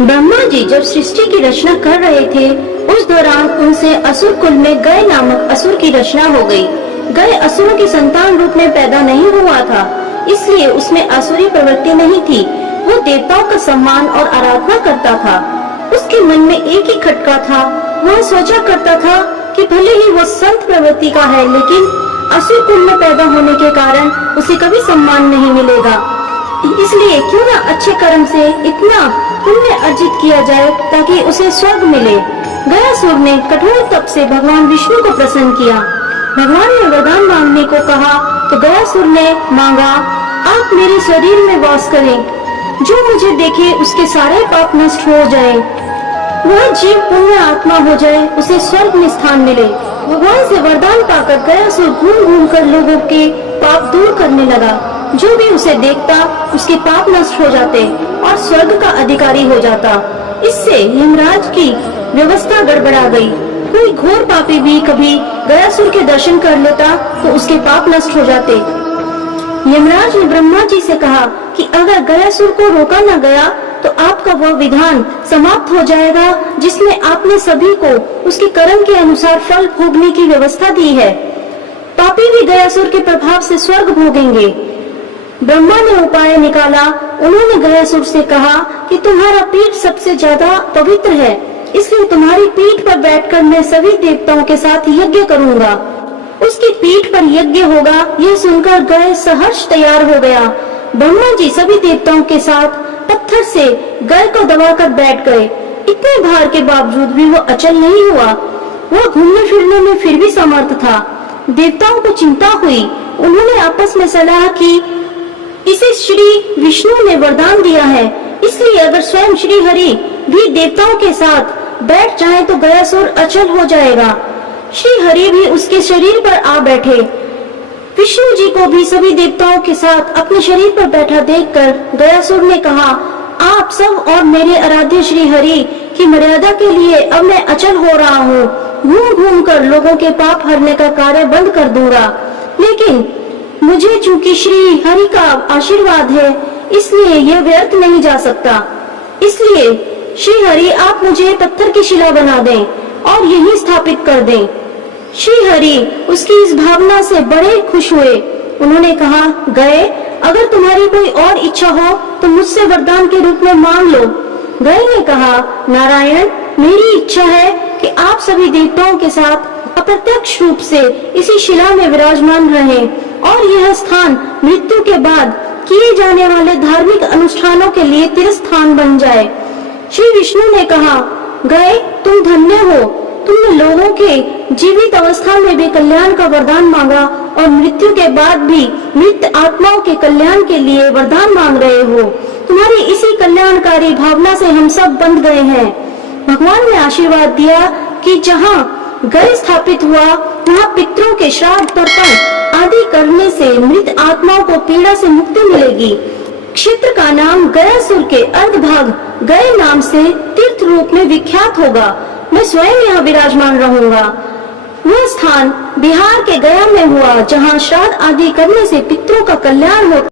ब्रह्मा जी जब सृष्टि की रचना कर रहे थे, उस दौरान उनसे असुर कुल में गय नामक असुर की रचना हो गई। गय असुरों की संतान रूप में पैदा नहीं हुआ था, इसलिए उसमें असुरी प्रवृत्ति नहीं थी। वो देवताओं का सम्मान और आराधना करता था। उसके मन में एक ही खटका था। वह सोचा करता था कि भले ही वो संत प्रवृत्ति का है, लेकिन असुर कुल में पैदा होने के कारण उसे कभी सम्मान नहीं मिलेगा। इसलिए क्यों न अच्छे कर्म से इतना पुण्य अर्जित किया जाए ताकि उसे स्वर्ग मिले। गयासुर ने कठोर तप से भगवान विष्णु को प्रसन्न किया। भगवान ने वरदान मांगने को कहा तो गयासुर ने मांगा, आप मेरे शरीर में वास करें, जो मुझे देखे उसके सारे पाप नष्ट हो जाए, वह जीव पुण्य आत्मा हो जाए, उसे स्वर्ग में स्थान मिले। भगवान से वरदान पाकर गयासुर घूम घूम कर लोगों के पाप दूर करने लगा। जो भी उसे देखता उसके पाप नष्ट हो जाते और स्वर्ग का अधिकारी हो जाता। इससे यमराज की व्यवस्था गड़बड़ा गई। कोई घोर पापी भी कभी गयासुर के दर्शन कर लेता तो उसके पाप नष्ट हो जाते। यमराज ने ब्रह्मा जी से कहा कि अगर गयासुर को रोका न गया तो आपका वह विधान समाप्त हो जाएगा जिसमें आपने सभी को उसके कर्म के अनुसार फल भोगने की व्यवस्था दी है। पापी भी गयासुर के प्रभाव से स्वर्ग भोगेंगे। ब्रह्मा ने उपाय निकाला। उन्होंने गयासुर से कहा कि तुम्हारा पीठ सबसे ज्यादा पवित्र है, इसलिए तुम्हारी पीठ पर बैठकर मैं सभी देवताओं के साथ यज्ञ करूंगा। उसकी पीठ पर यज्ञ होगा, यह सुनकर गय सहर्ष तैयार हो गया। ब्रह्मा जी सभी देवताओं के साथ पत्थर से गय को दबाकर बैठ गए। इतने भार के बावजूद भी वो अचल नहीं हुआ। वह घूमने फिरने में फिर भी समर्थ था। देवताओं को चिंता हुई। उन्होंने आपस में सलाह की, इसे श्री विष्णु ने वरदान दिया है, इसलिए अगर स्वयं श्री हरि भी देवताओं के साथ बैठ जाएं तो गयासुर अचल हो जाएगा। श्री हरि भी उसके शरीर पर आ बैठे। विष्णु जी को भी सभी देवताओं के साथ अपने शरीर पर बैठा देखकर गयासुर ने कहा, आप सब और मेरे आराध्य श्री हरि की मर्यादा के लिए अब मैं अचल हो रहा हूँ। घूम घूम कर लोगों के पाप हरने का कार्य बंद कर दूंगा, लेकिन मुझे चूंकि श्री हरि का आशीर्वाद है इसलिए यह व्यर्थ नहीं जा सकता। इसलिए श्री हरि आप मुझे पत्थर की शिला बना दें और यहीं स्थापित कर दें। श्री हरि उसकी इस भावना से बड़े खुश हुए। उन्होंने कहा, गए अगर तुम्हारी कोई और इच्छा हो तो मुझसे वरदान के रूप में मांग लो। गए ने कहा, नारायण मेरी इच्छा है कि आप सभी देवताओं के साथ अप्रत्यक्ष रूप से इसी शिला में विराजमान रहें और यह स्थान मृत्यु के बाद किए जाने वाले धार्मिक अनुष्ठानों के लिए तीर्थस्थान बन जाए। श्री विष्णु ने कहा, गए तुम धन्य हो, तुमने लोगों के जीवित अवस्था में भी कल्याण का वरदान मांगा और मृत्यु के बाद भी मृत आत्माओं के कल्याण के लिए वरदान मांग रहे हो। तुम्हारी इसी कल्याणकारी भावना से हम सब बंध गए हैं। भगवान ने आशीर्वाद दिया कि जहाँ गय स्थापित हुआ वहाँ पितरों के श्राद्ध तर्पण आदि करने से मृत आत्माओं को पीड़ा से मुक्ति मिलेगी। क्षेत्र का नाम गयासुर के अर्धभाग गय नाम से तीर्थ रूप में विख्यात होगा। मैं स्वयं यहाँ विराजमान रहूंगा। वह स्थान बिहार के गया में हुआ जहाँ श्राद्ध आदि करने से पितरों का कल्याण होता।